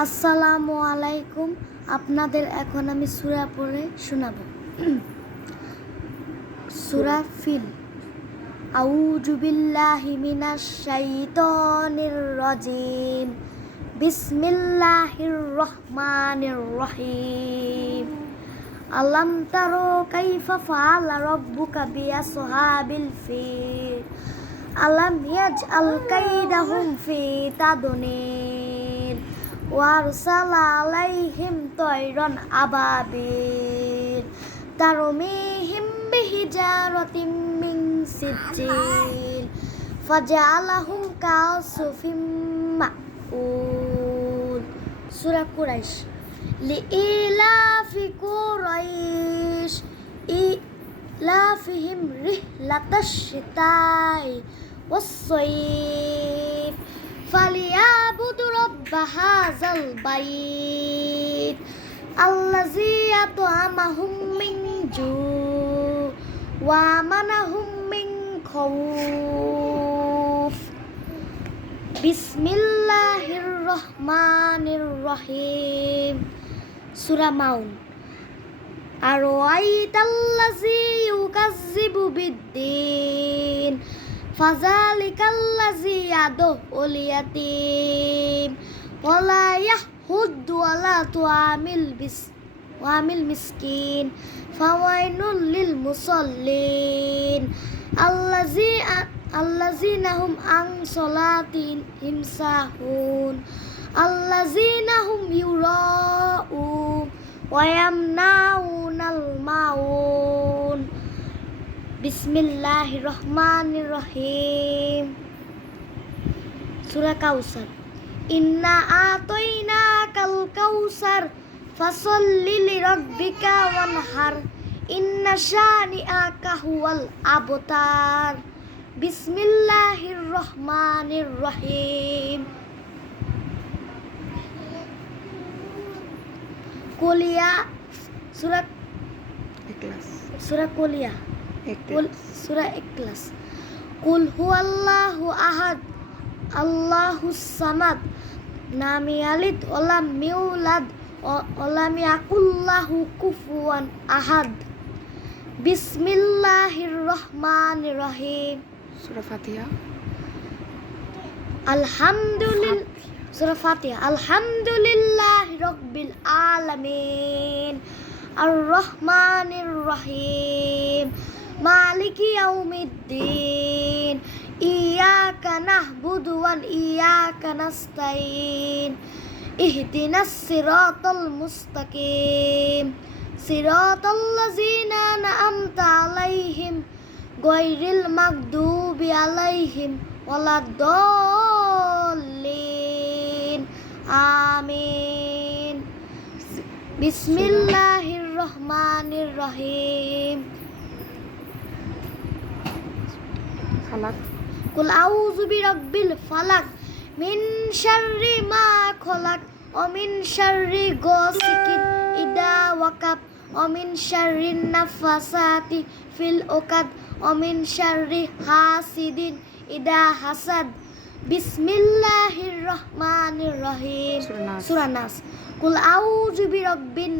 আসসালামু আলাইকুম। আপনাদের এখন আমি সূরা পড়ে শোনাবো। সূরা ফিল। আউযু বিল্লাহি মিনাশ শাইতানির রাজিম। বিসমিল্লাহির রহমানির রহিম। আলাম তারো কাইফা ফাআলা রাব্বুকা বিআসহাবিল ফিল। আলাম ইয়াজআল কাইদাহুম ফি তাদনীর। ওয়ারসালা আলাইহিম তয়রান আবাবিল তারমিহিম বিহিজারাতিম মিন সিজ্জিল ফাজআলাহুম কাসফিম মাকুল। সূরা কুরাইশ। লিইলাফি কুরাইশ ইলাফিহিম রিহলাতাশ শিতাই ওয়াস-সাইফ ফালিয়াবুদু রাব্ব হাযাল বাইত আল্লাযী আত'আমাহুম মিন জু' ওয়া আমানাহুম মিন খাউফ। বিসমিল্লাহির রহমানির রহিম। সূরা মাউন। আরাআইতাল্লাযী ইউকাযযিবু বিদ্দীন ফাযালিকাল্লাযী ইয়াদউল ইয়াতীম ওয়ালা ইয়াহুদ্দু আলা তুআমিল মিসকিন ফাওয়াইলুল লিল মুসাল্লিন আল্লাযীনা হুম আন সালাতিহিম সাহুন আল্লাযীনা হুম ইউরাউন ওয়া ইয়ামনাউনাল মাউন। বিসমিল্লাহির রহমানির রহিম। সূরা কাউসার। ইন্না আতাইনাকাল কাউসার ফাসাল্লি লিরাব্বিকা ওয়ানহার ইন্না শানিআকা হুয়াল আবতার। বিসমিল্লাহির রহমানির রহিম। কুলিয়া। সূরা কুলিয়া। সূরা ইখলাস। কুল হুয়াল্লাহু আহাদ আল্লাহুস সামাদ লাম ইয়ালিদ ওয়া লাম ইউলাদ ওয়া লাম ইয়াকুল লাহু কুফুয়ান আহাদ। বিসমিল্লাহির রহমানির রহিম। সূরা ফাতিহা। সূরা ফাতিহা। আলহামদুলিল্লাহি রাব্বিল আলামিন আর রহমানির রহিম মালিকি ইয়াউমিদ্দিন ইয়াকা নাহবুদু ওয়া ইয়াকা নাস্তাইন ইহদিনাস সিরাতাল মুস্তাকিম সিরাতাল্লাযীনা আন'আমতা আলাইহিম গায়রিল মাগদুবি আলাইহিম ওয়ালাদ-দাল্লিন আমিন। বিসমিল্লাহির রহমানির রহিম। ফালাক। কুল আউযু বিরাব্বিল ফালাক মিন শাররি মা খলাক ওয়া মিন শাররি গাসিকিন ইযা ওয়াকাব ওয়া মিন শাররিন নাফাসাতি ফিল উকাদ ওয়া মিন শাররি হাসিদিন ইযা হাসাদ। বিসমিল্লাহির রহমানির রহিম। সূরা নাস। কুল আউযু বিরাব্বিন